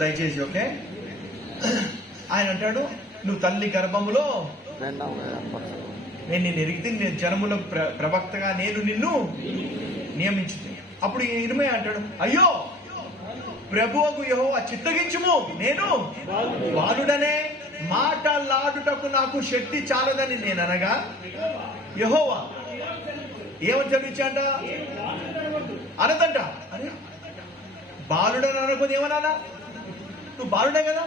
దయచేసి ఓకే. ఆయన అంటాడు, నువ్వు తల్లి గర్భములో నేను నిన్ను ఎరిగితే, నేను జనముల ప్రవక్తగా నేను నిన్ను నియమించుతాను. అప్పుడు ఇర్మీయా అంటాడు, అయ్యో ప్రభువుకు యెహోవా చిత్తగించుము, నేను బాలుడనే మాటలాడుటకు నాకు శక్తి చాలదని నేను అనగా, యెహోవా ఏమని చదివించాడ అనదంట. అరే బాలుడని అనకపోతే ఏమన్నా, నువ్వు బాలుడే కదా,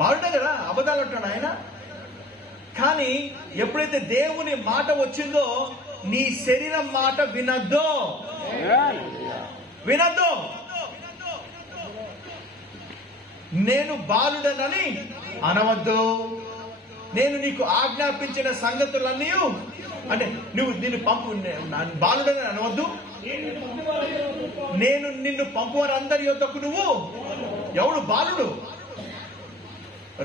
బాలుడే కదా, అబద్ధాలు అంటాడు ఆయన. కానీ ఎప్పుడైతే దేవుని మాట వచ్చిందో, నీ శరీరం మాట వినద్దు, వినద్దు. నేను బాలుడనని అనవద్దు, నేను నీకు ఆజ్ఞాపించిన సంగతులన్నీ, అంటే నువ్వు నిన్ను పంపు బాలుడని అనవద్దు, నేను నిన్ను పంపువారు అందరి యొద్దకు నువ్వు, ఎవడు బాలుడు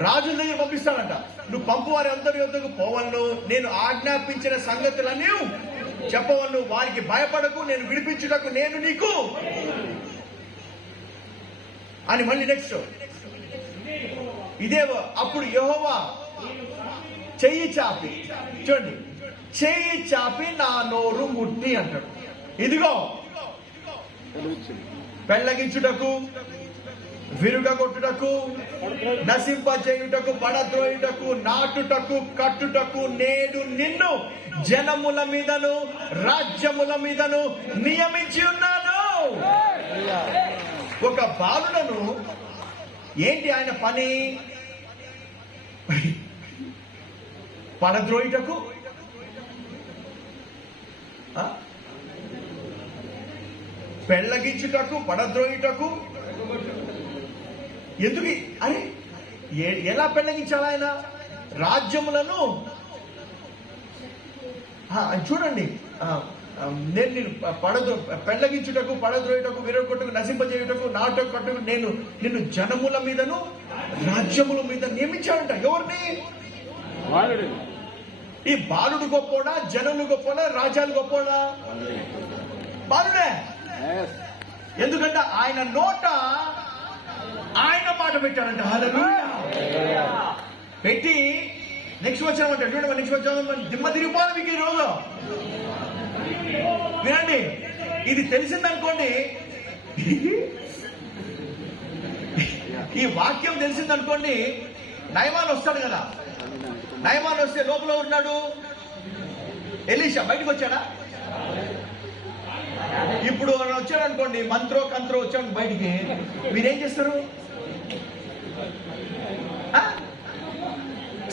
రాజుల దగ్గర పంపిస్తాడంట, నువ్వు పంపువారి అందరి యొద్దకు పోవలను, నేను ఆజ్ఞాపించిన సంగతులన్నీ చెప్పవలను, వారికి భయపడకు, నేను విడిపించుటకు నేను నీకు అని. మళ్ళీ నెక్స్ట్ ఇదే. అప్పుడు యెహోవా చెయ్యి చాపి, చూడండి, చెయ్యి చాపి నా నోరు ముట్టి అంటాడు. ఇదిగో పెళ్లగించుటకు, విరుగగొట్టుటకు, నశింపజేయుటకు, పడద్రోయుటకు, నాటుటకు, కట్టుటకు నేడు నిన్ను జనముల మీదను రాజ్యముల మీదను నియమించి ఉన్నాను. ఒక బాలులను ఏంటి ఆయన పని? పడద్రోయుటకు, పెళ్లగించుటకు, పడద్రోయుటకు. ఎందుకు? అరే ఎలా పెళ్లగించాలి ఆయన? రాజ్యములను చూడండి, నేను పెళ్లగించుటకు, పడద్రోయుటకు, విరగొట్టుకు, నశింపజేయుటకు, నాటకు, కట్టుకు నేను నిన్ను జనముల మీదను రాజ్యముల మీద నియమించాడంట. ఎవరిని? ఈ బాలుడు గొప్పోడా, జనులు గొప్పోడా, రాజ్యాలు గొప్పోడా? బాలుడే. ఎందుకంటే ఆయన నోట ఆయన మాట పెట్టాడంట. హల్లెలూయా. పెట్టి నెక్స్ట్ వచ్చామంటే చూడండి, నెక్స్ట్ వచ్చాము, దిమ్మ తిరిగిపోవాలి మీకు ఈ రోజు. వినండి, ఇది తెలిసిందనుకోండి, ఈ వాక్యం తెలిసిందనుకోండి, నయమాన్ వస్తాడు కదా, నయమాన్ వస్తే లోపల ఉన్నాడు ఎలీషా, బయటకు వచ్చాడా? ఇప్పుడు వచ్చాడు అనుకోండి, మంత్రో కంత్రో వచ్చాడు బయటికి, మీరేం చేస్తారు?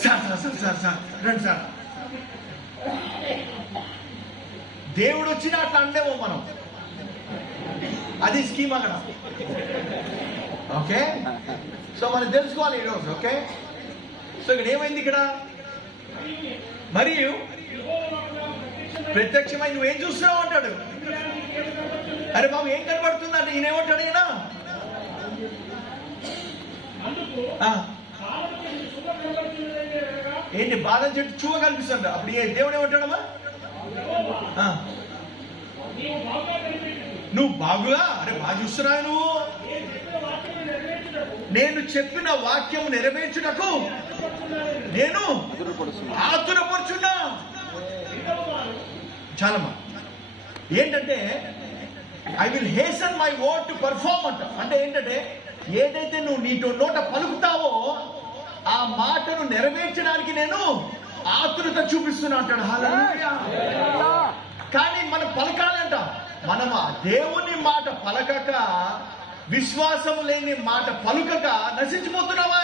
సార్ రండి సార్. దేవుడు వచ్చినా అట్లా అంటేమో మనం, అది స్కీమ్ అక్కడ. ఓకే, సో మనం తెలుసుకోవాలి ఈరోజు. ఓకే, సో ఇక్కడ ఏమైంది? ఇక్కడ మరియు ప్రత్యక్షమై నువ్వేం చూస్తున్నావు అంటాడు. అరే బాబు ఏం కనబడుతుంది అంటే ఈయనేమంటాడు? ఈయన ఏంటి బాదం చెట్టు చూవ కనిపిస్తుంది. అప్పుడు దేవుడు ఏమంటాడమ్మా? నువ్వు బాగుగా, అరే బాగా చూస్తున్నా, నువ్వు నేను చెప్పిన వాక్యం నెరవేర్చుటకు నేను ఆతురపడుచున్నా. చాలమ్మా. ఏంటంటే I will hasten my word to perform అంట. అంటే ఏంటంటే ఏదైతే నువ్వు నీ నోట పలుకుతావో ఆ మాటను నెరవేర్చడానికి నేను ఆతురత చూపిస్తున్నా అంటాడు. హల్లెలూయా. కానీ మనం పలకాలంట. మనం దేవుని మాట పలకక, విశ్వాసము లేని మాట పలుకక నశించిపోతున్నావా?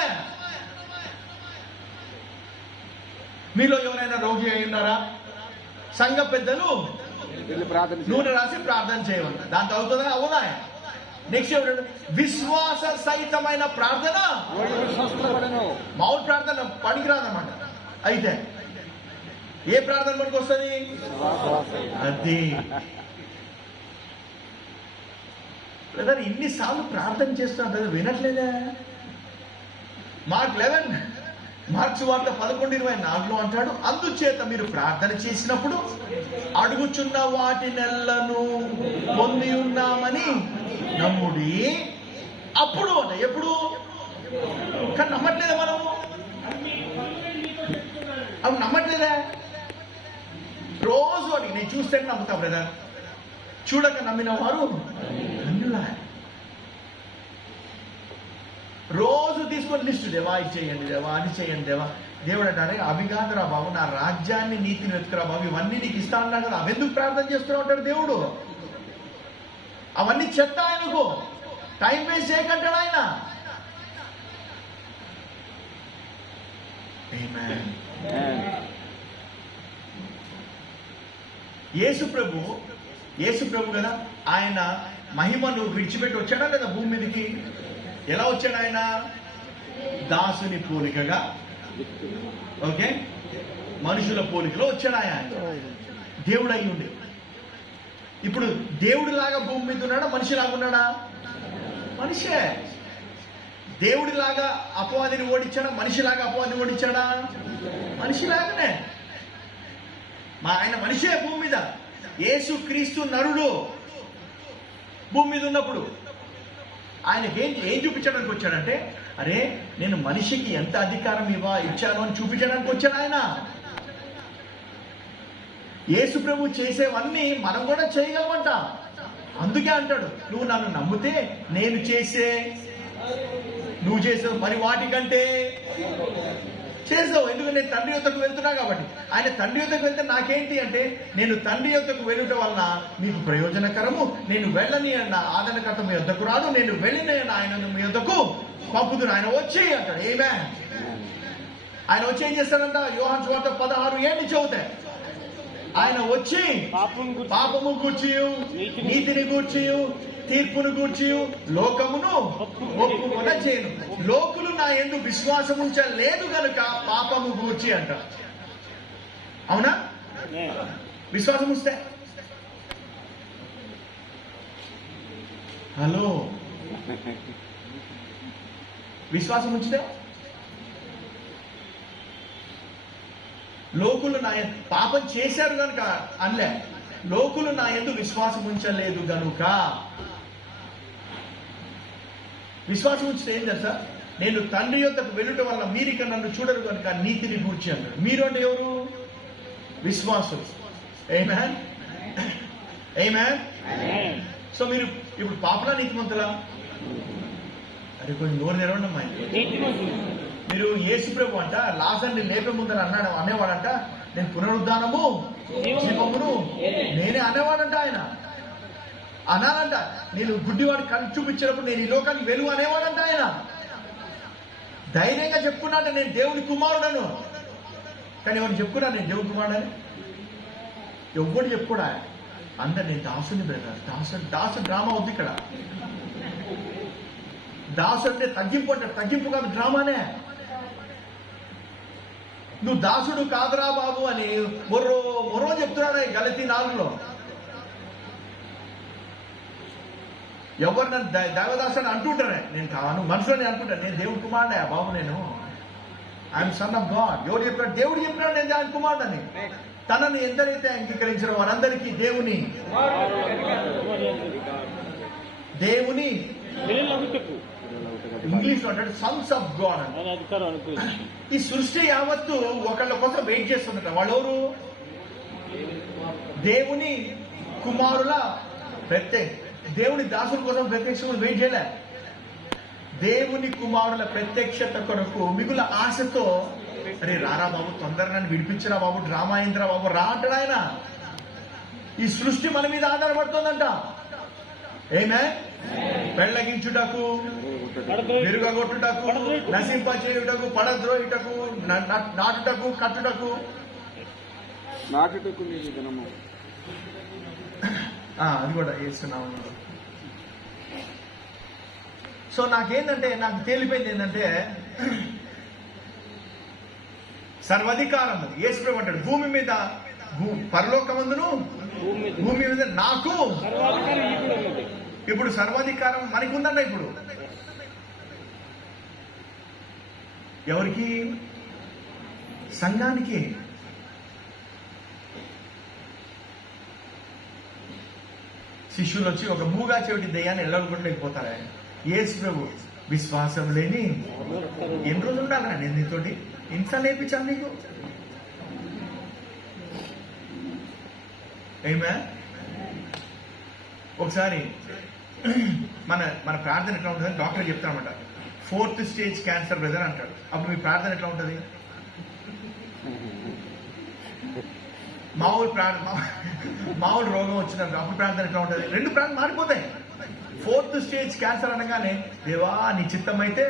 మీలో ఎవరైనా రోగి అయి ఉన్నారా? సంఘ పెద్దలు నూనె రాసి ప్రార్థన చేయమన్నా, దాంతో అవుతుందా? అవునా? నెక్స్ట్ ఎవరు? విశ్వాస సహితమైన ప్రార్థన, మామూలు ప్రార్థన పనికిరాదన్నమాట. అయితే ఏ ప్రార్థన మనకు వస్తుంది? అది బ్రదర్ ఇన్నిసార్లు ప్రార్థన చేస్తున్నా బ్రదర్, వినట్లేదా? మార్క్ 11 మార్క్స్ వార్త 11:24 అంటాడు, అందుచేత మీరు ప్రార్థన చేసినప్పుడు అడుగుచున్న వాటినెల్లను పొంది ఉన్నామని నమ్ముడి అప్పుడు అంట. ఎప్పుడు? కానీ నమ్మట్లేదా మనం? అవి నమ్మట్లేదా? రోజు అని నేను చూస్తే నమ్ముతా బ్రదర్. చూడక నమ్మిన వారు ధన్యులా. రోజు తీసుకొని లిస్టు, దేవా ఇది చేయండి, దేవా అది చేయండి, దేవా. దేవుడు అంటారే అవి కాదురా బాబు, నా రాజ్యాన్ని నీతిని వెతుకురా బాబు, ఇవన్నీ నీకు ఇస్తా అన్నాడు కదా, అవెందుకు ప్రార్థన చేస్తూ ఉంటాడు దేవుడు? అవన్నీ చెత్త ఆయనకు, టైం వేస్ట్ చేయకంటాడు ఆయన. యేసు ప్రభు కదా, ఆయన మహిమను విడిచిపెట్టి వచ్చాడా కదా భూమి మీదకి. ఎలా వచ్చాడు ఆయన? దాసుని పోలికగా, ఓకే, మనుషుల పోలికలో వచ్చాడు ఆయన. దేవుడు అయి ఉండి ఇప్పుడు దేవుడిలాగా భూమి మీద ఉన్నాడా, మనిషిలాగా ఉన్నాడా? మనిషే. దేవుడిలాగా అపవాదిని ఓడించాడా, మనిషిలాగా అపవాదిని ఓడించాడా? మనిషిలాగానే. ఆయన మనిషే భూమి మీద. యేసు క్రీస్తు నరుడు భూమి మీద ఉన్నప్పుడు ఆయన ఏం చూపించడానికి వచ్చాడంటే, అరే నేను మనిషికి ఎంత అధికారం ఇచ్చాను అని చూపించడానికి వచ్చాడు ఆయన. యేసు ప్రభు చేసేవన్నీ మనం కూడా చేయగలమంట. అందుకే అంటాడు, నువ్వు నన్ను నమ్మితే నేను నువ్వు చేసావు మరి వాటికంటే చేసావు. ఎందుకంటే నేను తండ్రి యొద్దకు వెళ్తున్నా కాబట్టి. ఆయన తండ్రి యొద్దకు వెళ్తే నాకేంటి అంటే, నేను తండ్రి యొద్దకు వెళ్ళుట వలన మీకు ప్రయోజనకరము. నేను వెళ్ళని ఆదరణకర్త మీ యొద్దకు రాదు, నేను వెళ్ళిన ఆయనను మీ యొద్దకు పంపుదును. ఆయన వచ్చి అంటాడు. ఆయన వచ్చి ఏం చేస్తాడంట? యోహాను సువార్త 16:7 చదువుతాయి. ఆయన వచ్చి పాపము గూర్చి, నీతిని గూర్చి, తీర్పును గూర్చి లోకమును ఒప్పుకొన చేయను. లోకులు నా యందు విశ్వాసం ఉంచలేదు కనుక పాపము గూర్చి అంట. అవునా? విశ్వాసం ఉంచితే, హలో, విశ్వాసం ఉంచితే లోకులు నా పాపం చేశారు కనుక అనలే, లోకులు నా యందు విశ్వాసం ఉంచలేదు గనుక. విశ్వాసం ఉంచితే ఏం తెలుసా? నేను తండ్రి యొద్దకు వెళ్ళుట వల్ల మీరిక నన్ను చూడరు కనుక నీతిని గూర్చి అన్నాడు. మీరు అంటే ఎవరు? విశ్వాసం. ఆమేన్, ఆమేన్. సో మీరు ఇప్పుడు పాపలా నీతిమంతులా? అరే కొంచెం నోరు తెరవండమ్మా. మీరు యేసు ప్రభు అంట లాజర్ని లేపే ముందర అనేవాడంట, నేను పునరుద్ధానము జీవమును నేనే అనేవాడంట. ఆయన అనాలంట. నేను గుడ్డివాడి కళ్ళు చూపించినప్పుడు నేను ఈ లోకానికి వెలుగు అనేవాడంట. ఆయన ధైర్యంగా చెప్పుకున్నాట, నేను దేవుని కుమారుడను. కానీ ఎవరు చెప్పుకున్నా నేను దేవుని కుమారుడని? ఎవరు చెప్పుడా? అందరు నేను దాసుని బ్రదర్. దాసు డ్రామా ఉంది ఇక్కడ. దాసు అంటే తగ్గింపు అంటారు. తగ్గింపు కాదు, డ్రామానే. నువ్వు దాసుడు కాదురా బాబు అని మొర్రో చెప్తున్నాడు గలతీ 4లో. ఎవరు నన్ను దైవదాసుని అంటుంటారే, నేను కాను, మనుషులని అనుకుంటాను, నేను దేవుడి కుమారుడే బాబు, నేను ఐఎమ్ సన్ ఆఫ్ గాడ్. ఎవరు చెప్పాడు? దేవుడు చెప్పినాడు నేను ఆయన కుమారుడు అని. తనని ఎందరైతే అంగీకరించారో వారందరికీ దేవుని ఇంగ్లీష్ లో అంటాడు సన్స్ ఆఫ్ గాడ్ అని. ఈ సృష్టి యావత్తు ఒకళ్ళ కోసం వెయిట్ చేస్తుందట. వాళ్ళెవరు? దేవుని కుమారుల దేవుని దాసుల కోసం ప్రత్యక్షం వెయిట్ చేయలే. దేవుని కుమారుల ప్రత్యక్షత కొరకు మిగుల ఆశతో, అరే రారా బాబు, తొందరగా నన్ను విడిపించరా బాబు, డ్రామా అయిందిరా బాబు, రా అంటాడు ఆయన. ఈ సృష్టి మన మీద ఆధారపడుతుందంట. ఏమే? పెళ్లగించుటకు, విరుగగొట్టుటకు, నశింప చేయుటకు, పడద్రోయుటకు, నాటుటకు, కట్టుటకు. అది కూడా చేస్తున్నాము. సో నాకు తేలిపోయింది ఏంటంటే, సర్వాధికారం యేసు ప్రభు అంటాడు, భూమి మీద పరలోకమందును భూమి మీద నాకు. ఇప్పుడు సర్వాధికారం మనకి ఉందంట. ఇప్పుడు ఎవరికి? సంఘానికి. శిష్యులు వచ్చి ఒక మూగా చెవిటి దెయ్యాన్ని ఎల్లకుండా వెళ్ళిపోతారు. ఆయన యేసు ప్రభు విశ్వాసం లేని ఎన్ని రోజులు ఉండాలి నేను నీతోటి ఇన్సా నేర్పించాను నీకు. ఏమే ఒకసారి మన మన ప్రార్థన ఎట్లా ఉంటుందని డాక్టర్ చెప్తానమాట. 4th స్టేజ్ క్యాన్సర్ బ్రదర్ అంటాడు. అప్పుడు మీ ప్రార్థన ఎట్లా ఉంటుంది? మామూలు రోగం వచ్చిందంట, అప్పుడు ప్రార్థన ఎట్లా ఉంటుంది? 2 ప్రార్థన మారిపోతాయి. 4th స్టేజ్ క్యాన్సర్ అనగానే దేవా నీ చిత్తం అయితే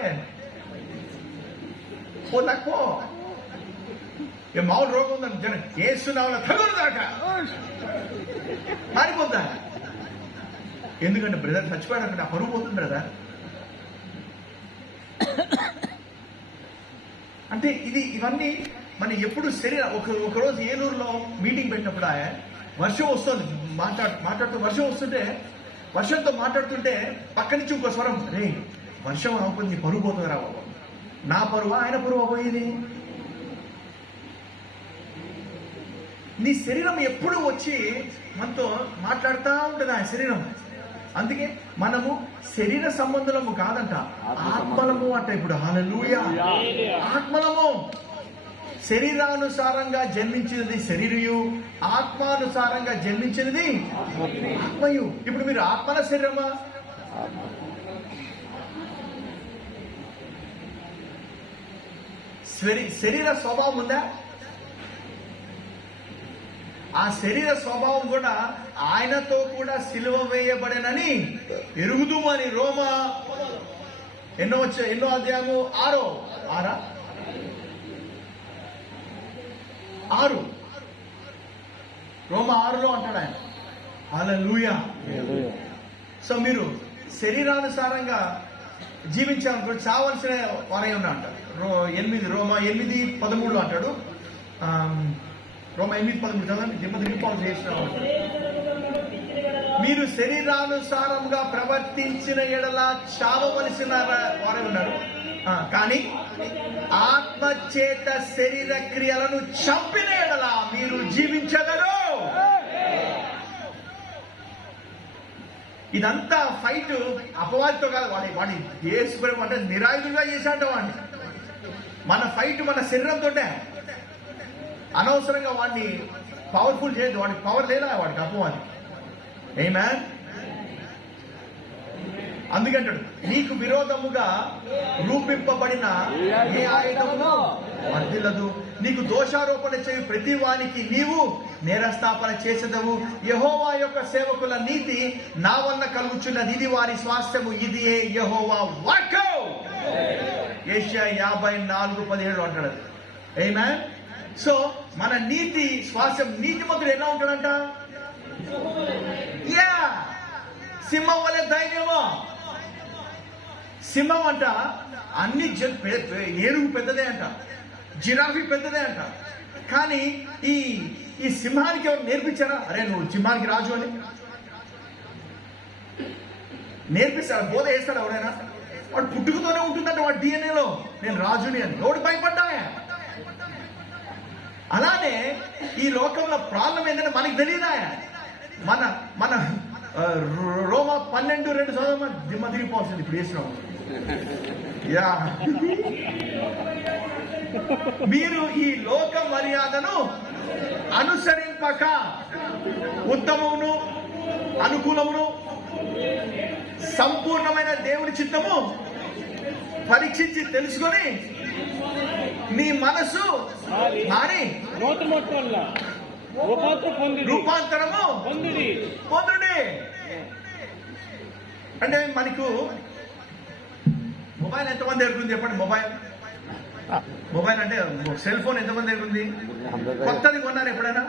పోతాకో. మామూలు రోగం ఉందని జన ఏసునామములో తగులుదాకా మారిపోతా. ఎందుకంటే బ్రదర్ చచ్చిపోయాడంటే ఆ పరువు పోతుంది బ్రదర్. అంటే ఇవన్నీ మన ఎప్పుడు శరీరం. ఒకరోజు ఏలూరులో మీటింగ్ పెట్టినప్పుడు వర్షం వస్తుంది, మాట్లాడుతూ వర్షం వస్తుంటే, వర్షంతో మాట్లాడుతుంటే పక్క నుంచి ఇంకో స్వరం, రే వర్షం అవ్వకపోతే నీ పరువు పోతుంది రా బాబు. నా పరువు ఆయన పరువు అవ్వయేది. నీ శరీరం ఎప్పుడు వచ్చి మనతో మాట్లాడుతూ ఉంటుంది ఆ శరీరం. అందుకే మనము శరీర సంబంధులము కాదంట, ఆత్మలము అంట. ఇప్పుడు హల్లెలూయా, ఆత్మలము. శరీరానుసారంగా జన్మించినది శరీరయు, ఆత్మానుసారంగా జన్మించినది ఆత్మయు. ఇప్పుడు మీరు ఆత్మల శరీరమా? శరీర స్వభావం ఉందా? ఆ శరీర స్వభావం కూడా ఆయనతో కూడా సిలువ వేయబడేనని ఎరుగుదుమని రోమా ఎన్నో అధ్యాయము 6 రోమా 6లో అంటాడు ఆయన. హల్లెలూయా. సో మీరు శరీరానుసారంగా జీవించాలనుకుంటే చావలసిన వారై ఉన్నా అంటారు. రోమా 8:13 అంటాడు. రోమా 8:13 చదవండి. దిమ్మదిరిగిపోవడం చేసిన మీరు శరీరానుసారంగా ప్రవర్తించిన ఎడల చావవలసిన వారై ఉన్నారు, కానీ ఆత్మ చేత శరీర క్రియలను చంపిన ఎడల మీరు జీవించగలరు. ఇదంతా ఫైట్ అపవాదితో కాదు. వాడి యేసు అంటే నిరాయుధంగా చేశాట వాడిని. మన ఫైట్ మన శరీరంతోటే. అనవసరంగా వాడిని పవర్ఫుల్ చేయదు. వాడికి పవర్ లేదా వాడికి అపవాది. ఆమేన్. అందుకంటాడు నీకు విరోధముగా రూపింపబడిన ఏ ఆయుధమును వర్ధిల్లదు. నీకు దోషారోపణ చేయు ప్రతి వానికి నీవు నేరస్థాపన చేసేదవు. యెహోవా యొక్క సేవకుల నీతి నా వలన కలుగుచున్నది, ఇది వారి స్వాస్థ్యము, ఇది యెహోవా వాక్కు. యెషయా 54:17 అంటాడు. ఆమేన్. సో మన నీతి స్వాస్థ్యం. నీతిమంతుడు ఎలా ఉంటాడంట? సింహం వలె ధైర్యమా. సింహం అంట అన్ని ఏనుగు పెద్దదే అంట, జిరాఫీ పెద్దదే అంట. కానీ ఈ సింహానికి ఎవరు నేర్పించారా? అరే నువ్వు సింహానికి రాజు అని నేర్పిస్తాడు, బోధ వేస్తాడు ఎవడైనా? వాడు పుట్టుకతోనే ఉంటుందంట వాడు డిఎన్ఏలో నేను రాజుని అని. ఎవడు భయపడ్డా? అలానే ఈ లోకంలో ప్రాబ్లం ఏంటంటే మనకి తెలియదా? మన రోమా 12:2 చదవ. దిమ్మ తిరిగిపోవాల్సింది ఇప్పుడు వేసినాం. మీరు ఈ లోక మర్యాదను అనుసరింపక ఉత్తమమును అనుకూలమును సంపూర్ణమైన దేవుని చిత్తము పరీక్షించి తెలుసుకొని మీ మనసు మారి రూపాంతరము పొందుడి. అంటే మనకు మొబైల్ ఎంతమంది దగ్గర ఉంది చెప్పండి? మొబైల్ అంటే సెల్ ఫోన్ ఎంతమంది దగ్గర ఉంది? కొత్తది కొన్నారు ఎప్పుడైనా?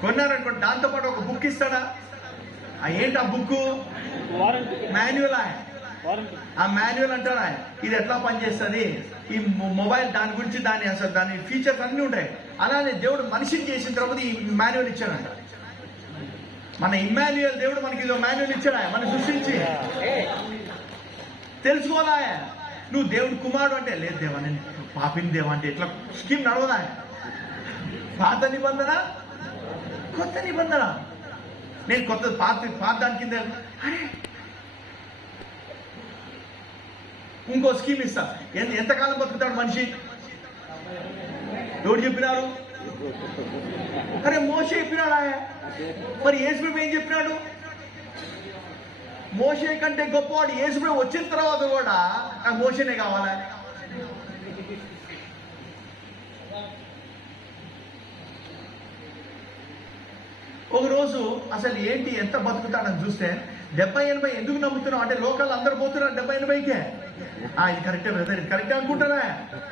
కొన్నారనుకోండి, దాంతో పాటు ఒక బుక్ ఇస్తాడా? ఏంటి ఆ బుక్? మాన్యువల్. ఆ మాన్యువల్ అంటారా ఇది ఎట్లా పనిచేస్తుంది, ఈ మొబైల్ దాని గురించి దాని ఫీచర్స్ అన్ని ఉంటాయి. అలానే దేవుడు మనిషిని చేసిన తర్వాత ఈ మాన్యువల్ ఇచ్చాడంట. మన ఇమ్మాన్యుయల్ దేవుడు మనకి ఇదో మాన్యువల్ ఇచ్చాడా? మనం సృష్టించి తెలుసుకోవాలా? నువ్వు దేవుడు కుమారుడు అంటే లేదు దేవా నేను పాపిని దేవా అంటే ఇట్లా స్కీమ్ నడవదా? పాత నిబంధన కొత్త నిబంధన. నేను కొత్త పాత దాని కింద అరే ఇంకో స్కీమ్ ఇస్తా. ఎంతకాలం బతుకుతాడు మనిషి? ఎవరు చెప్పినారు? అరే మోషే చెప్పినాడా? మరి యేసుప్రభు ఏం చెప్పినాడు? మోషే కంటే గొప్పవాడు యేసుప్రభు వచ్చిన తర్వాత కూడా నాకు మోషేనే కావాలా? ఒకరోజు అసలు ఏంటి ఎంత బతుకుతాడని చూస్తే 70-80 ఎందుకు నమ్ముతున్నావు అంటే లోకల్ అందరు పోతున్నారు 70-80కే. ఇది కరెక్టే బ్రదర్, ఇది కరెక్టే అనుకుంటారా,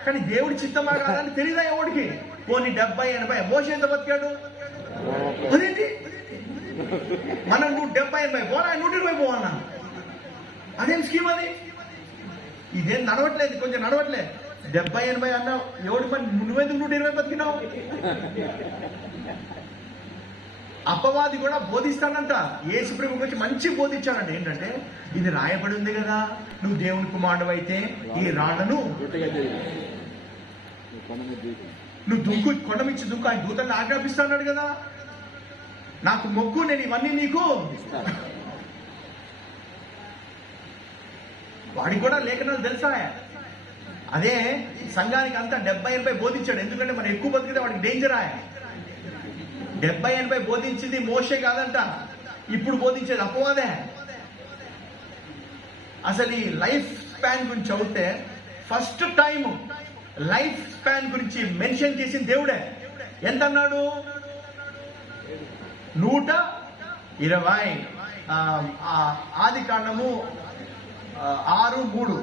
కానీ దేవుడి చిత్తమా కాదని తెలియదా ఎవడికి? పోనీ 70-80 మోషే ఎంత బతికాడు? అదేంటి మనం 70-80 పోనా 120 పోవాలన్నా? అదేం స్కీమ్ అది? ఇదేం నడవట్లేదు, కొంచెం నడవట్లేదు. 70-80 అన్నావు ఎవడు, మరి నువ్వెందుకు 120 బతికినావు? అపవాది కూడా బోధిస్తాడంట. యేసుప్రభు గురించి మంచి బోధించాడంట. ఏంటంటే ఇది రాయబడి ఉంది కదా, నువ్వు దేవుని కుమారుడు అయితే ఈ రాళ్లను నువ్వు దుంకు కొండమిచ్చి దుంకు, ఆయన దూతల్ని ఆజ్ఞాపిస్తాడు కదా, నాకు మొక్కు, నేను ఇవన్నీ నీకు. వాడికి కూడా లేఖనాలు తెలుసా? అదే సంఘానికి అంతా 70-80 బోధించాడు. ఎందుకంటే మనం ఎక్కువ బతికితే వాడికి డేంజర్. 70-80 బోధించింది మోషే కాదంట, ఇప్పుడు బోధించేది అపవాదే. అసలు ఈ లైఫ్ స్పాన్ గురించి చదివితే ఫస్ట్ టైం లైఫ్ స్పాన్ గురించి మెన్షన్ చేసిన దేవుడే. ఎంత అన్నాడు? 120. ఆది కాండము 6:3.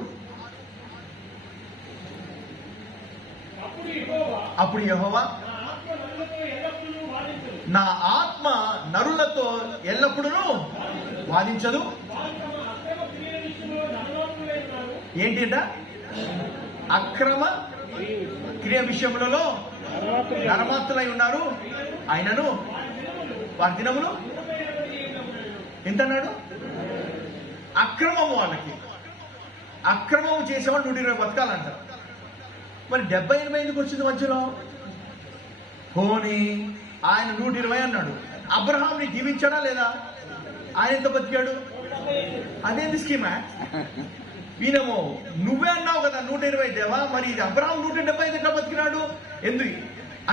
అప్పుడు యెహోవా నా ఆత్మ నరులతో ఎల్లప్పుడూ వాదించదు. ఏంటిట? అక్రమ క్రియ విషయములలో నరమాత్రులై ఉన్నారు, ఆయనను వారి దినములు ఎంతన్నాడు? అక్రమము, వాళ్ళకి అక్రమము చేసేవాడు 120 బతకాలంట. మరి 70-80 ఎందుకు వచ్చింది మధ్యలో? పోనీ ఆయన 120 అన్నాడు. అబ్రహాంని జీవించాడా లేదా? ఆయన ఎంత బతికాడు? అదేంటి స్కీమా? ఈయనమో నువ్వే అన్నావు కదా 120 దేవా, మరి ఇది అబ్రహాం 175 ఎట్లా బతికినాడు? ఎందుకు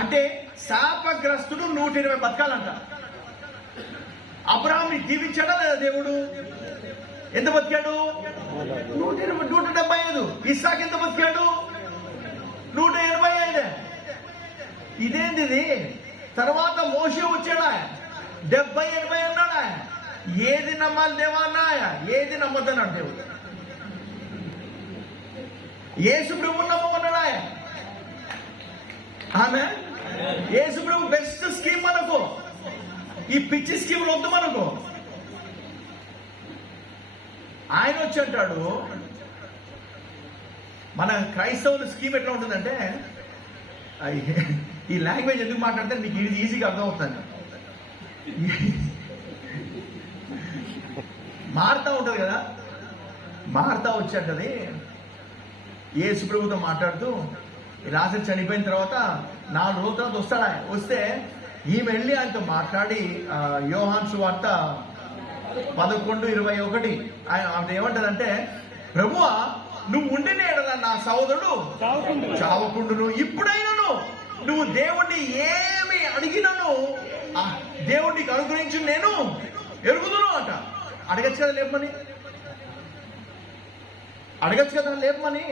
అంటే శాపగ్రస్తుడు 120 బతకాలంట. అబ్రహాంని జీవించాడా లేదా దేవుడు? ఎంత బతికాడు? 175. ఇస్సాకు ఎంత బతికాడు? 185. ఇదేంటిది? తర్వాత మోషే వచ్చాడా? 70-80 అన్నాడా? ఏది నమ్మాలి దేవా అన్నాయా? ఏది నమ్మద్దన్నాడు దేవుడు. యేసు ప్రభు నమ్మమన్నాడా? ఆమె యేసు ప్రభు బెస్ట్ స్కీమ్ మనకు. ఈ పిచ్చి స్కీమ్ వద్దు మనకు. ఆయన వచ్చి అంటాడు, మన క్రైస్తవుల స్కీమ్ ఎట్లా ఉంటుందంటే, ఈ లాంగ్వేజ్ ఎందుకు మాట్లాడితే మీకు ఇది ఈజీగా అర్థమవుతుంది. మారుతా ఉంటుంది కదా, మారుతా వచ్చేటది యేసు ప్రభుతో మాట్లాడుతూ, రాజు చనిపోయిన తర్వాత 4 రోజుల తర్వాత వస్తాడు. ఆయన వస్తే ఈమె వెళ్ళి ఆయనతో మాట్లాడి యోహాను సువార్త 11:21 ఆయన ఏమంటదంటే, ప్రభువా నువ్వు ఉండిన ఎడల నా సోదరుడు చావకుండును, ఇప్పుడైనను నువ్వు దేవుణ్ణి ఏమి అడిగినను దేవుడికి అనుగ్రహించి నేను ఎరుగుదును అంట. అడగచ్చు కదా లేపమని, అడగచ్చు కదా లేపమని,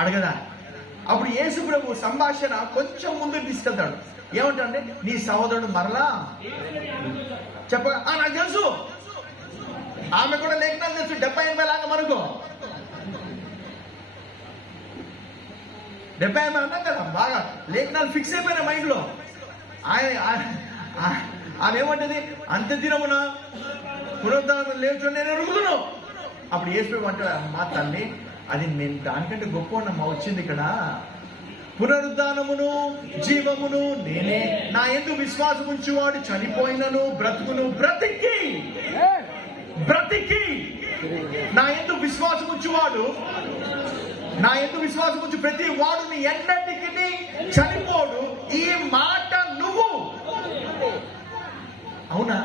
అడగదా? అప్పుడు యేసు ప్రభు సంభాషణ కొంచెం ముందుకు తీసుకెళ్తాడు. ఏమంటాడంటే, నీ సహోదరుడు మరలా చెప్పగా నాకు తెలుసు. ఆమె కూడా లేఖనాలు తెలుసు. 70-80 లాగా మనకు 70-80 అన్నాం కదా, బాగా లేఖనాలు ఫిక్స్ అయిపోయిన మైండ్ లో. ఆమె ఏమంటది? అంత దినమున పునరుద్ధరణ లేచుని నేను ఎరుగుదును. అప్పుడు యేసు అంటాడు, మా తల్లి అది నేను దానికంటే గొప్ప మా వచ్చింది ఇక్కడ. పునరుద్ధానమును జీవమును నేనే, నా యందు విశ్వాసం ఉంచువాడు చనిపోయినను బ్రతుకును, బ్రతికి నా యందు విశ్వాసం ఉంచువాడు, నా యందు విశ్వాసం ఉంచు ప్రతి వాడుని ఎన్నటికి చనిపోడు. ఈ మాట నువ్వు అవునా?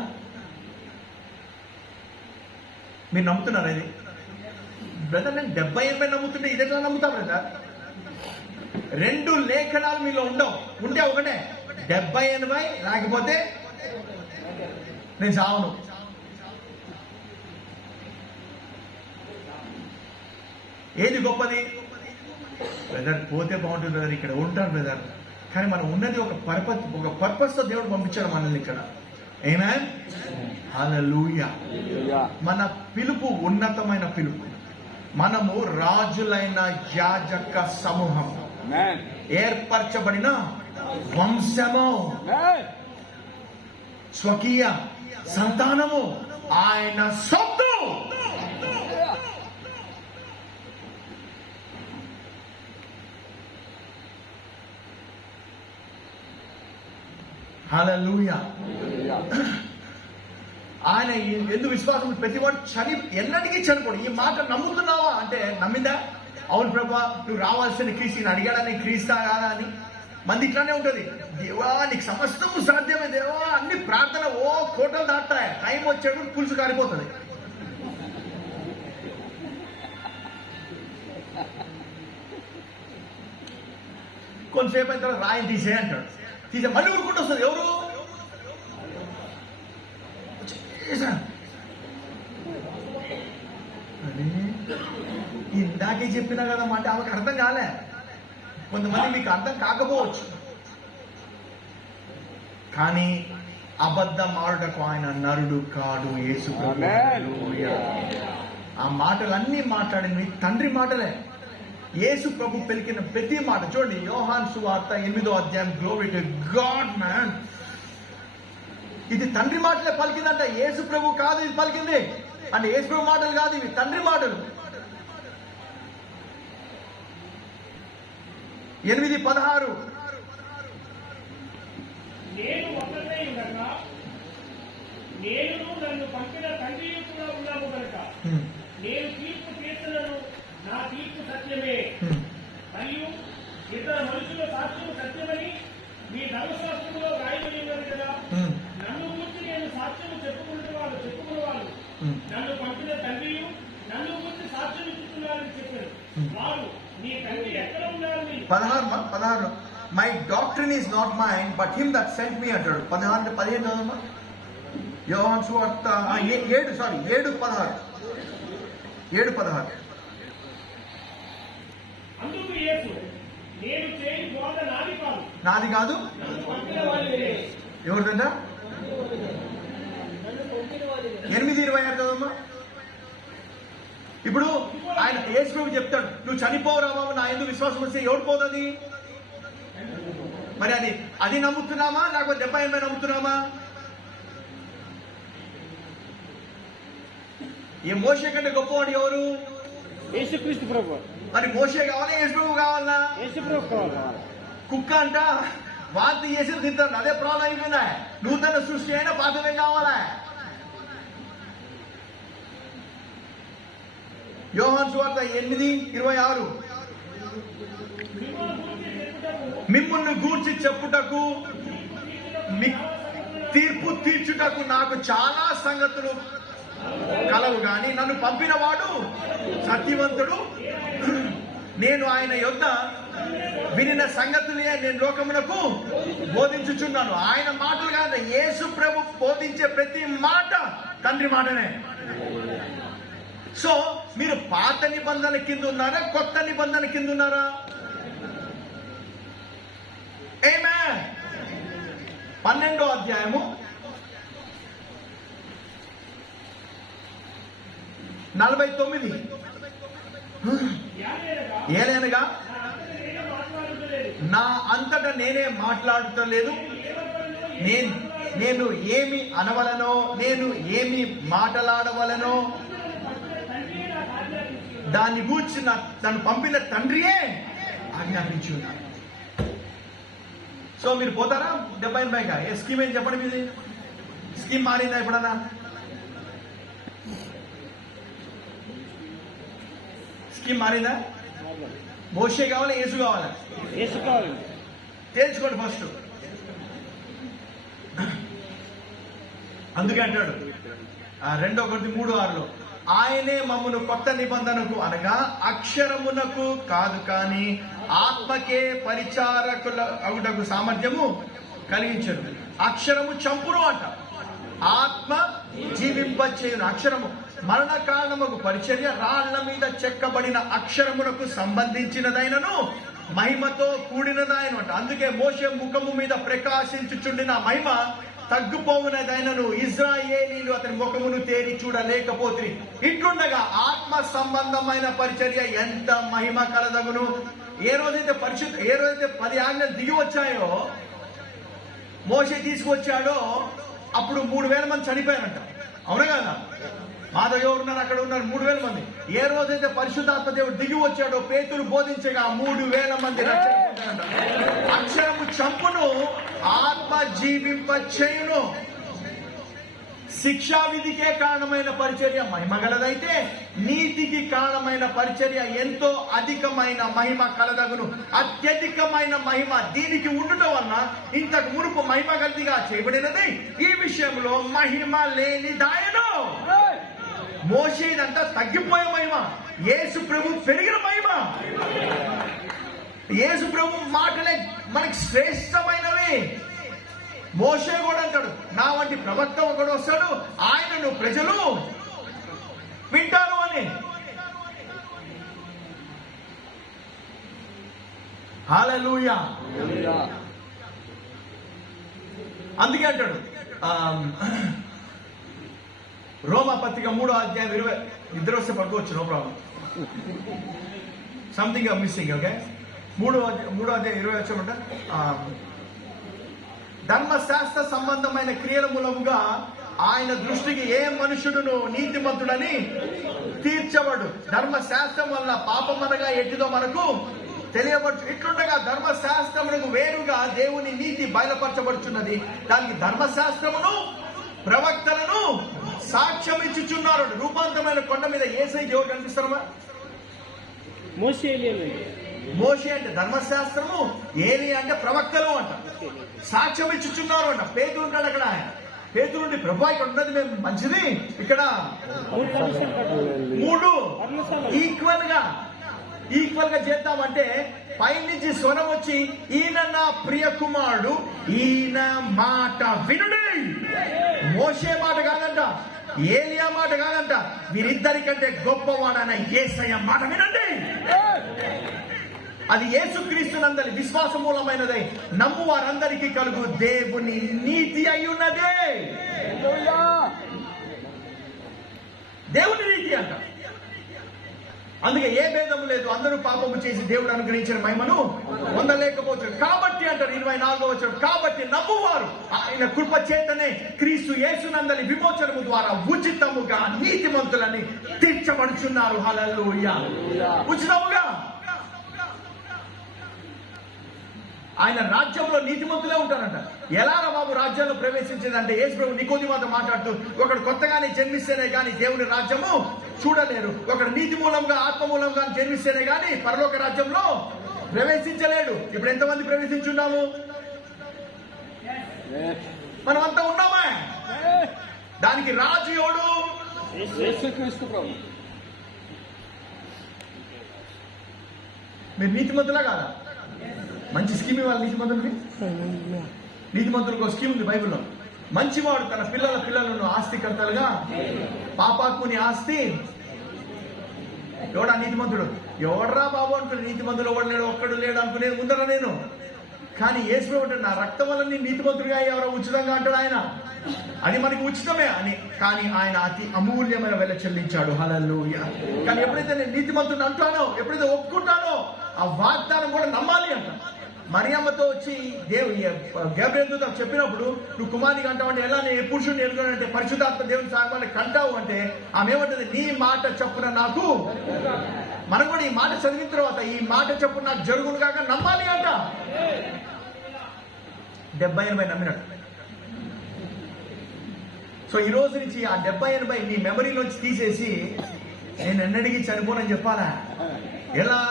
మీరు నమ్ముతున్నారా ఇది? బ్రదర్, నేను 70-80 నమ్ముతుంటే ఇది ఎట్లా నమ్ముతా బ్రదర్? 2 లేఖనాలు మీలో ఉండవు. ఉంటే ఒకటే 70-80, లేకపోతే నేను చావను. ఏది గొప్పది? బ్రదర్ పోతే బాగుంటుంది బ్రదర్, ఇక్కడ ఉంటాను బ్రదర్. కానీ మనం ఉన్నది ఒక పర్పస్తో దేవుడు పంపించాడు మనల్ని ఇక్కడ. ఆమేన్, హల్లెలూయా. మన పిలుపు ఉన్నతమైన పిలుపు. మనము రాజులైన యాజక సమూహం, ఏర్పరచబడిన వంశము, స్వకీయ సంతానము, ఆయన సొత్తు. హల్లెలూయా. ఆయన ఎందుకు విశ్వాసం? ప్రతివాడు ఎన్నటికీ చనిపోడు. ఈ మాట నమ్ముతున్నావా అంటే నమ్మిందా? అవును ప్రభా, నువ్వు రావాల్సిన క్రీస్తు అడిగాడని క్రీస్తా కాదా అని. మంది ఇట్లానే ఉంటది. దేవా నీకు సమస్తము సాధ్యమే దేవా, అన్ని ప్రార్థన కోటలు దాటాయి. టైం వచ్చేటప్పుడు పులుసు కారిపోతుంది. కొంతసేపు అయిన తర్వాత రాయి తీసే అంటాడు. తీసే మళ్ళీ ఊరుకుంటూ వస్తుంది. ఎవరు? ఇందాకే చెప్పినా కదా మాట, ఆమెకు అర్థం కాలే. కొంతమంది మీకు అర్థం కాకపోవచ్చు, కానీ అబద్ధం ఆడుటకు ఆయన నరుడు కాడు, యేసు. ఆ మాటలన్నీ మాట్లాడింది తండ్రి మాటలే. యేసు ప్రభు పలికిన ప్రతి మాట చూడండి. యోహాను సువార్త 8వ అధ్యాయం. Glory to God man. ఇది తండ్రి మాటలే పలికిందంట. యేసు ప్రభు కాదు ఇది పలికింది అంటే, యేసు ప్రభు మాటలు కాదు ఇవి, తండ్రి మాటలు. 8:16. నేను ఒక్కడే ఉండగా నేను నన్ను పంపిన తండ్రి కూడా ఉన్నాము కనుక నేను తీర్పు తీర్చలను, నా తీర్పు సత్యమే. మరియు ఇతర మనుషుల సాక్ష్యం సత్యమని మీ ధర్మశాస్త్రంలో రాయబడి ఉన్నది కదా. నన్ను గురించి నేను సాక్ష్యం చెప్పుకున్నవాళ్ళు నన్ను పంపిన తండ్రియు నన్ను గురించి సాక్ష్యం ఇస్తున్నారని చెప్పారు. వారు నీ తండ్రి ఎక్కడ ఉన్నారని. 16. My doctrine is not mine but him that sent me అంటాడు. 15. యోహాను సువార్త 7:16. అందుకు యేసు, నేను చేయు బోధ నాది కాదు. ఎవరిదంట? 8:26 చదవమ్మా. ఇప్పుడు ఆయన యేసు ప్రభు చెప్తాడు, నువ్వు చనిపోవురా బాబు, నా ఎందుకు విశ్వాసం వస్తే ఎవరు పోతుంది? మరి అది నమ్ముతున్నామా లేకపోతే 70-80 నమ్ముతున్నామా? ఈ మోషే కంటే గొప్పవాడు ఎవరు? యేసుక్రీస్తు ప్రభు. మరి మోషే కావాలా యేసు ప్రభు కావాలా? యేసు ప్రభు కావాలా? కుక్క అంట వాంతి చేసి తింటాడు, అదే ప్రాబ్లం అయిపోయిందా? నూతన సృష్టి అయినా పాతమే కావాలా? యోహాను సువార్త 8:26. మిమ్ముల్ని గూర్చి చెప్పుటకు, తీర్పు తీర్చుటకు నాకు చాలా సంగతులు కలవు గాని నన్ను పంపిన వాడు సత్యవంతుడు. నేను ఆయన యొద్ద వినిన సంగతులే నేను లోకమునకు బోధించుచున్నాను. ఆయన మాటలు కాదు, యేసు ప్రభు బోధించే ప్రతి మాట తండ్రి మాటనే. సో మీరు పాత నిబంధన కింద ఉన్నారా, కొత్త నిబంధన కింద ఉన్నారా? ఆమేన్. 12వ అధ్యాయము 49. ఏలైనగా నా అంతట నేనే మాట్లాడటలేదు, నేను ఏమి అనవలనో, నేను ఏమి మాట్లాడవలనో దాన్ని గూర్చి తను పంపిన తండ్రియే ఆజ్ఞాపించి ఉన్నాడు. సో మీరు పోతారా 70-80గా? ఏ స్కీమ్ ఏం చెప్పండి మీది? స్కీమ్ మారిందా ఎప్పుడన్నా? స్కీమ్ మారిందా? మోషే కావాలా యేసు కావాలా? యేసు కావాలి. తేల్చుకోండి ఫస్ట్. అందుకే అంటాడు 2 కొరింథీ 3:6 ఆయనే మమ్మును కొత్త నిబంధనకు అనగా అక్షరమునకు కాదు కానీ ఆత్మకే పరిచారకుల అవుటకు సామర్థ్యము కలిగించను. అక్షరము చంపును అంట, ఆత్మ జీవింపచేయును. అక్షరము మరణ కారణముకు పరిచర్య రాళ్ల మీద చెక్కబడిన అక్షరమునకు సంబంధించినదైనను మహిమతో కూడినదాయను అంట. అందుకే మోషే ముఖము మీద ప్రకాశించుచుండిన మహిమ తగ్గిపోవునదైనను ఇజ్రాయేలీలు అతని ముఖమును తేరి చూడలేకపోతుంది. ఇట్లుండగా ఆత్మ సంబంధమైన పరిచర్య ఎంత మహిమ కలదగును. ఏ రోజైతే 10 ఆజ్ఞలు దిగి వచ్చాయో, మోషే తీసుకొచ్చాడో, అప్పుడు 3,000 మంది చనిపోయారంట. అవునా కదా? మాధవ్ ఎవరు ఉన్నారు? అక్కడ ఉన్నారు 3,000 మంది. ఏ రోజైతే పరిశుద్ధాత్మ దేవుడు దిగి వచ్చాడో, పేతురు బోధించగా 3,000 మంది రక్షణ పొందారంట. అక్షరము చంపును, ఆత్మ జీవింప చేయును. శిక్షా విధికే కారణమైన పరిచర్య మహిమగలదైతే నీతికి కారణమైన పరిచర్య ఎంతో అధికమైన మహిమ కలదగును. అత్యధికమైన మహిమ దీనికి ఉండటం వలన ఇంతకు మునుపు మహిమ గలదిగా చేయబడినది ఈ విషయంలో మహిమ లేనిదాయను. మోషేదంతా తగ్గిపోయే మహిమ, యేసు ప్రభు పెరిగిన మహిమ. యేసు ప్రభు మాటలే మనకి శ్రేష్టమైనవి. మోషే కూడా అంటాడు, నా వంటి ప్రవక్త ఒకడు వస్తాడు, ఆయనను ప్రజలు వింటారు అని. హల్లెలూయా. అందుకే అంటాడు రోమా పత్రిక 3:20 నిద్ర వస్తే పడుకోవచ్చు, no problem. Something missing. Okay, 3:20 ధర్మశాస్త్ర సంబంధమైన క్రియల మూలముగా ఆయన దృష్టికి ఏ మనుషుడును నీతిమంతుడని తీర్చబడు. ధర్మశాస్త్రం వల్ల పాపం అనగా ఎట్టిదో మనకు తెలియబడు. ఇట్లుండగా ధర్మశాస్త్రమునకు వేరుగా దేవుని నీతి బయలుపరచబడుచున్నది. దానికి ధర్మశాస్త్రమును ప్రవక్తలను సాక్ష్యం ఇచ్చుచున్నారు. రూపాంతరమైన కొండ మీద యేసయ్య ఎవరు కనిపిస్తారమ్మా? మోషే అంటే ధర్మశాస్త్రము, ఏలి అంటే ప్రవక్తలు అంట. సాక్ష్యం ఇచ్చుచున్నారు అంట. పేతురు ఉంటాడు అక్కడ. పేతురు నుండి ప్రభు ఇక్కడ ఉన్నది మేము మంచిది, ఇక్కడ 3 ఈక్వల్ గా చేద్దామంటే పైనుంచి స్వరం వచ్చి, ఈయన నా ప్రియ కుమారుడు, ఈయన మాట వినుడి. మోషే మాట కాదంట, ఏలియా మాట కాదంట, వీరిద్దరికంటే గొప్పవాడైన యేసయ్య మాట వినండి. అది యేసుక్రీస్తునందలి విశ్వాస మూలమైనదే, నమ్ము వారందరికీ కలుగు దేవుని నీతి అయ్యున్నదే. దేవుని నీతి అంట. అందుకే ఏ భేదము లేదు, అందరూ పాపము చేసి దేవుడు అనుగ్రహించిన మహిమను పొందలేకపోవచ్చు. కాబట్టి అంటారు 24వ వచనం, కాబట్టి నమ్మువారు ఆయన కృప చేతనే క్రీస్తు యేసునందలి విమోచనము ద్వారా ఉచితముగా నీతిమంతులని తీర్చబడుచున్నారు. హల్లెలూయా. ఉచితముగా ఆయన రాజ్యంలో నీతిమంతులే ఉంటారంట. ఎలా రా బాబు రాజ్యంలో ప్రవేశించేదంటే, యేసు ప్రభు నికోదేముతో మాట్లాడుతూ, ఒకడు కొత్తగానే జన్మిస్తేనే గాని దేవుని రాజ్యము చూడలేరు, ఒకడు నీతి మూలంగా ఆత్మ మూలంగా జన్మిస్తేనే గాని పరలోక రాజ్యంలో ప్రవేశించలేడు. ఇప్పుడు ఎంతమంది ప్రవేశించున్నాము? మనమంతా ఉన్నామా? దానికి రాజు ఎవడు? మీరు నీతిమంతులా కాదా? మంచి స్కీమ్ ఇవ్వాలి నీతిమంతులకి. నీతిమంతులకు ఒక స్కీమ్ ఉంది బైబిల్లో. మంచివాడు తన పిల్లలను ఆస్తికర్తలుగా, పాపాత్ముని ఆస్తి ఎవడా? నీతిమంతుడు. ఎవడరా బాబు అనుకునే నీతిమంతుడు ఎవడు లేడు, ఒక్కడు లేడు అనుకునేది ముందర నేను. కానీ యేసు అంటే నా రక్తం వల్ల నీ నీతిమంతుడిగా ఎవరో ఉచితంగా అంటాడు ఆయన. అది మనకి ఉచితమే అని, కానీ ఆయన అతి అమూల్యమైన వెల చెల్లించాడు. హల్లెలూయా. కానీ ఎప్పుడైతే నేను నీతిమంతుడిని అంటానో, ఎప్పుడైతే ఒప్పుకుంటానో, ఆ వాగ్దానం కూడా నమ్మాలి అంట. మరియమ్మతో వచ్చి గబ్రియల్ దూత చెప్పినప్పుడు, నువ్వు కుమారుని అంటావంటే ఎలా, నేను పురుషుడిని ఎదుగునంటే పరిశుద్ధాత్మ దేవుని సాగమని కంటావు అంటే ఆమె ఏమంటుంది? నీ మాట చప్పున నాకు. మనం కూడా ఈ మాట చదివిన తర్వాత ఈ మాట చప్పున నాకు జరుగును కాక నమ్మాలి అంట. 70-80 నమ్మినట్టు. సో ఈ రోజు నుంచి ఆ 70-80 నీ మెమరీలోంచి తీసేసి నేను ఎన్నడికి చనిపోనని చెప్పాలా? ఎలా?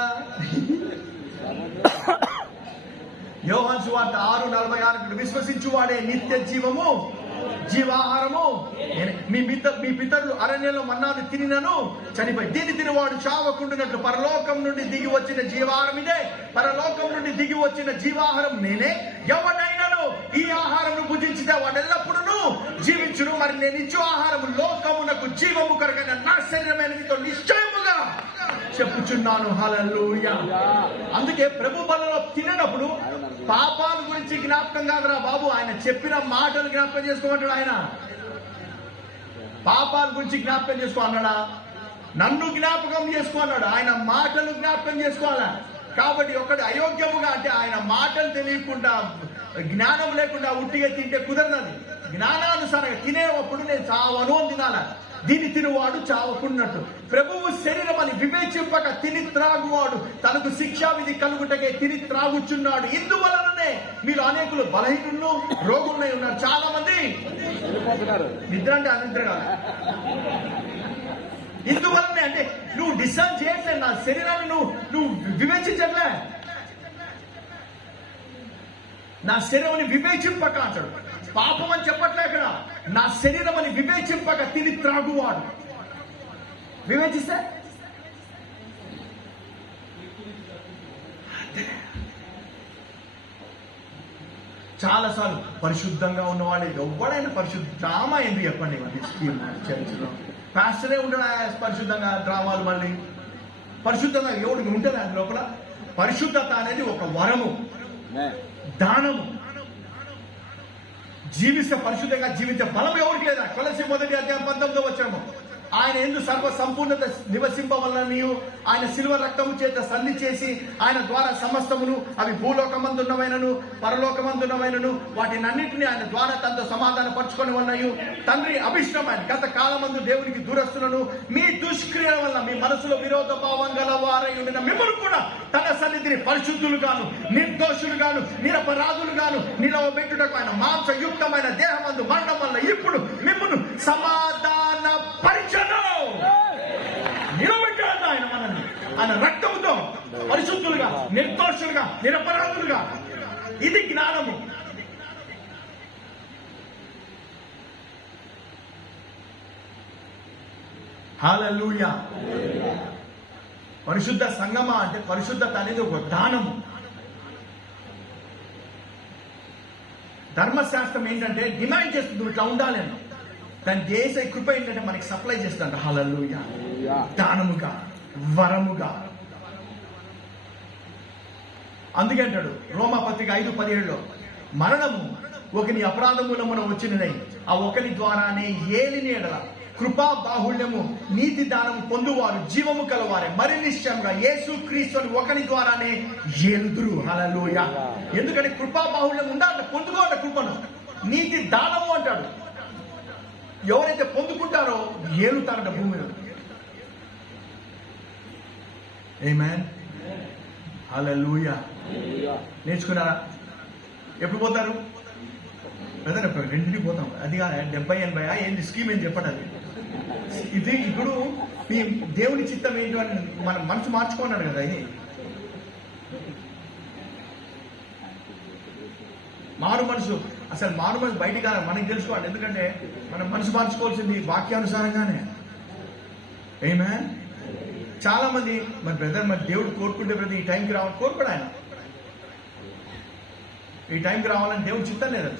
యోహాను సువార్త 6:46 విశ్వసించువాడే నిత్య జీవము జీవాహారము మీ పితరులు అరణ్యంలో మన్నాను తినినను చనిపోయి దీన్ని తినివాడు చావకుండునట్లు పరలోకం నుండి దిగి వచ్చిన జీవాహారం ఇదే. పరలోకం నుండి దిగి వచ్చిన జీవాహారం నేనే. ఎవడైనాను ఈ ఆహారం భుజించితే వాడు ఎల్లప్పుడూ జీవించును. మరి నేను ఇచ్చు ఆహారం లోకమునకు జీవము కరగన నా శరీరమైన మీతో నిశ్చయముగా చెప్పుచున్నాను. హల్లెలూయా. అందుకే ప్రభు బలలో తినేటప్పుడు పాపాల గురించి జ్ఞాపకం కాదురా బాబు, ఆయన చెప్పిన మాటలు జ్ఞాపకం చేసుకోమంటాడు. ఆయన పాపాల గురించి జ్ఞాపకం చేసుకో అన్నాడా? నన్ను జ్ఞాపకం చేసుకో అన్నాడు. ఆయన మాటలు జ్ఞాపకం చేసుకోవాలా. కాబట్టి ఒకటి అయోగ్యముగా అంటే ఆయన మాటలు తెలియకుండా జ్ఞానం లేకుండా ఉట్టిగా తింటే కుదరనది. జ్ఞానానుసారంగా తినేటప్పుడు నేను చావను అని తినాల. దీన్ని తినువాడు చావకున్నట్టు. ప్రభువు శరీరం అని వివేచింపక తిని త్రాగువాడు తనకు శిక్షావిధి కలుగుటకే తిని త్రాగుచున్నాడు. ఇందువలననే మీరు అనేకులు బలహీనులు రోగులై ఉన్నారు. చాలా మంది నిద్ర అంటే అనిద్ర కాదు. ఇందువలనే అంటే నువ్వు డిసైడ్ చేయట్లేదు. నా శరీరాన్ని నువ్వు వివేచించట్లే. నా శరీరాన్ని వివేచింపక అంటాడు. పాపం అని చెప్పట్లే అక్కడ. నా శరీరం అని వివేచింపక తిని త్రాగువాడు. వివేచిస్తే చాలాసార్లు పరిశుద్ధంగా ఉన్నవాళ్ళు ఎవడైనా పరిశుద్ధ డ్రామా ఎందుకు చెప్పండి. చర్చలో పాస్టరే ఉంటాడు పరిశుద్ధంగా. డ్రామాలు మళ్ళీ పరిశుద్ధంగా ఎవడికి ఉంటుంది అది లోపల. పరిశుద్ధత అనేది ఒక వరము, దానము. జీవిస్తే పరిశుద్ధంగా జీవించే బలం ఎవరికి లేదా? కొలసి 1:19 ఆయన ఎందు సర్వ సంపూర్ణత నివసింపవలన నీవు ఆయన శిలువ రక్తము చేత సంధి చేసి ఆయన ద్వారా సమస్తమును అవి భూలోకమందున్నవైనను పరలోకమందున్నవైనను వాటినన్నింటినీ ఆయన ద్వారా తనతో సమాధాన పరుచుకొని ఉన్నాయు. తండ్రి అభిష్టమైన గత కాలమందు దేవునికి దూరస్తులను మీ దుష్క్రియల వల్ల మీ మనసులో విరోధ భావం గల వారై ఉండిన మిమ్మల్ని కూడా తన సన్నిధిని పరిశుద్ధులుగాను నిర్దోషులుగాను నిరపరాధులుగాను నిలవబెట్టుటకు ఆయన మాంసయుక్తమైన దేహమందు మరణం వల్ల ఇప్పుడు మిమ్మల్ని సమాధాన పరిచయం నిలబెట్టాడు ఆయన మనల్ని. ఆయన రక్తముతో పరిశుద్ధులుగా నిర్దోషులుగా నిరపరాధులుగా. ఇది జ్ఞానము. హల్లెలూయా. పరిశుద్ధ సంగమా అంటే పరిశుద్ధత అనేది ఒక దానము. ధర్మశాస్త్రం ఏంటంటే డిమాండ్ చేస్తుంది ఇట్లా ఉండాలి అని. దాని దేశ కృప ఏంటంటే మనకి సప్లై చేస్తాడు. హల్లెలూయా. దానముగా వరముగా. అందుకే అంటాడు రోమాపత్రిక 5:17 మరణము ఒకని అపరాధమూలమున వచ్చినదై ఆ ఒకని ద్వారానే ఏలిని ఎడల కృపా బాహుళ్యము నీతి దానము పొందువారు జీవము కలవారే మరి నిశ్చయంగా యేసు క్రీస్తుని ఒకని ద్వారానే ఏలుదురు. హల్లెలూయా. ఎందుకంటే కృపా బాహుళ్యం ఉండాలి. పొందుకోవాలి కృపను. నీతి దానము అంటాడు. ఎవరైతే పొందుకుంటారో ఏలుతారంట భూమి మీద. ఆమేన్. హల్లెలూయా. నేర్చుకున్నారా? ఎప్పుడు పోతారు? రెండింటికి పోతాం. అది 70-80 ఏంటి స్కీమ్ ఏం చెప్పండి. అది ఇది ఇప్పుడు మీ దేవుని చిత్తం ఏంటి అని మన మనసు మార్చుకున్నాడు కదా. ఇది మారు మనసు. అసలు మారు మనసు బయటికి మనకి తెలుసుకోవాలి. ఎందుకంటే మనం మనసు మార్చుకోవాల్సింది వాక్యానుసారంగానే. ఆమేన్. చాలా మంది మరి బ్రదర్ మరి దేవుడు కోరుకుంటే బ్రదర్ ఈ టైంకి రావాలని కోరుకోడు. ఆయన ఈ టైంకి రావాలని దేవుడు చిత్తం లేదు.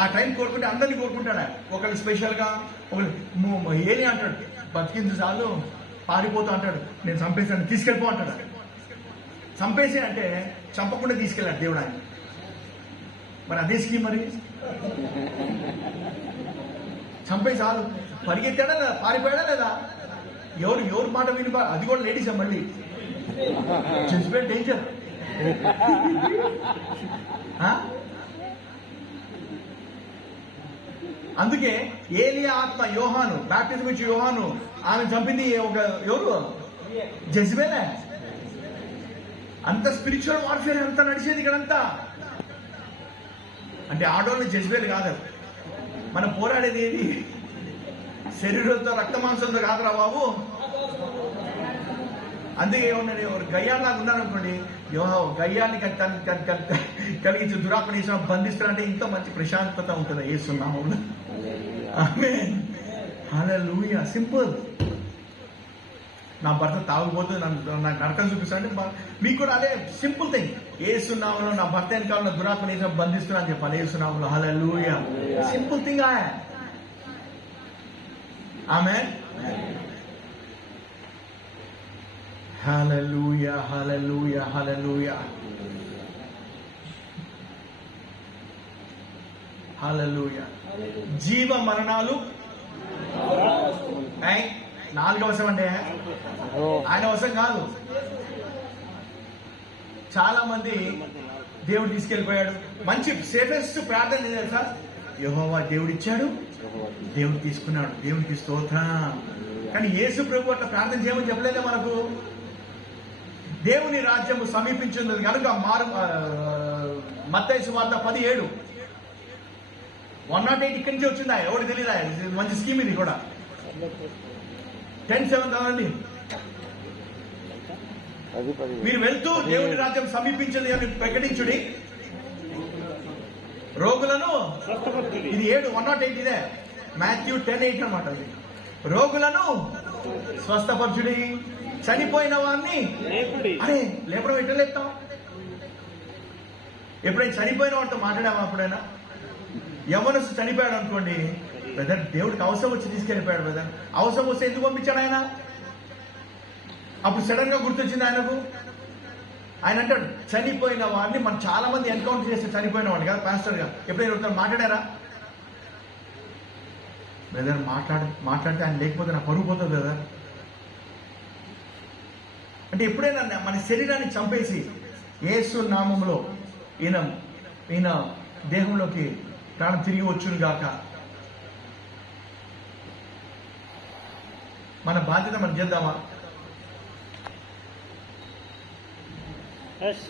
ఆ టైం కోరుకుంటే అందరినీ కోరుకుంటాడు. ఒకళ్ళు స్పెషల్గా ఒకళ్ళు ఏలి అంటాడు బతికింది చాలు పారిపోతా అంటాడు. నేను చంపేసాను తీసుకెళ్ళిపో అంటాడు. చంపేసి అంటే చంపకుండా తీసుకెళ్ళాడు దేవుడు ఆయన. మరి అదే స్కీమ్. మరి చంపే చాలు పరిగెత్తాడా లేదా? పారిపోయాడా లేదా? ఎవరు మాట విని అది కూడా లేడీసా మళ్ళీ జడ్జ్మెంట్ డేంజర్. అందుకే ఏలియా ఆత్మ యోహాను బాప్టిజం ఇచ్చి యోహాను ఆమె చంపింది ఎవరు? జెజబెలే. అంత స్పిరిచువల్ వార్ఫేర్ అంతా నడిచేది ఇక్కడంతా. అంటే ఆడోళ్ళు జెజబెల్ కాదు. మనం పోరాడేది ఏది? శరీరంతో రక్త మాంసంతో కాదురా బాబు. అందుకే ఏమన్నా ఎవరు గయ్యాల్లాగా ఉన్నారనుకోండి, గయ్యాన్ని కలిగించి దురాపణ బంధిస్తారంటే ఇంత మంచి ప్రశాంతత ఉంటుంది యేసు నామములో. ఆమేన్. హల్లెలూయా. సింపుల్. నా భర్త తాగుపోతే నాకు నరకం చూపిస్తాడు అంటే మీకు కూడా అదే సింపుల్ థింగ్. ఏసునామములో నా భర్త వెనకాల ఉన్న దురాత్మని బంధిస్తున్నా అని చెప్పాలి. ఏసునామములో. Hallelujah. Simple thing. Amen. Hallelujah. Hallelujah. Hallelujah. Hallelujah. జీవ మరణాలు 4వ వశం అంటే ఆయన వశం కాదు. చాలా మంది దేవుడు తీసుకెళ్లిపోయాడు. మంచి సేఫెస్ట్ ప్రార్థన ఏం తెలుసా? యెహోవా దేవుడు ఇచ్చాడు, దేవుడు తీసుకున్నాడు, దేవుడికి స్తోత్రం. కానీ యేసు ప్రభు అట్లా ప్రార్థన చేయమని చెప్పలేదా మనకు? దేవుని రాజ్యము సమీపించున్నది కనుక మత్తయి సువార్త 17 108 ఇక్కడి నుంచి వచ్చిందా? ఎవరు తెలియదా? మంచి స్కీమ్ ఇది కూడా. 10:7 కావండి. మీరు వెళ్తూ దేవుని రాజ్యం సమీపించింది అని ప్రకటించుడి, రోగులను ఇది 108 ఇదే మాథ్యూ 10:8 అన్నమాట. ఇది రోగులను స్వస్థపరచుడి, చనిపోయిన వారిని అరే లేపడం ఎట్లా లేపుతాం? ఎప్పుడైనా చనిపోయిన వాడితో మాట్లాడామా? అప్పుడైనా యవ్వనస్తు చనిపోయాడు అనుకోండి, బ్రదర్ దేవుడికి అవసరం వచ్చి తీసుకెళ్ళిపోయాడు. బ్రదర్ అవసరం వస్తే ఎందుకు పంపించాడు ఆయన? అప్పుడు సడన్ గా గుర్తొచ్చింది ఆయనకు. ఆయన అంటాడు చనిపోయిన వాడిని. మనం చాలా మంది ఎన్కౌంటర్ చేస్తే చనిపోయిన వాడిని కదా పాస్టర్ గా. ఎప్పుడైనా ఒకసారి మాట్లాడారా? బ్రదర్ మాట్లాడితే ఆయన లేకపోతే నా పరుగు పోతుంది బ్రదర్. అంటే ఎప్పుడైనా మన శరీరాన్ని చంపేసి యేసు నామములో ఈయన దేహంలోకి ప్రాణం తిరిగి వచ్చును గాక. మన బాధ్యత మనం చేద్దామా? Yes.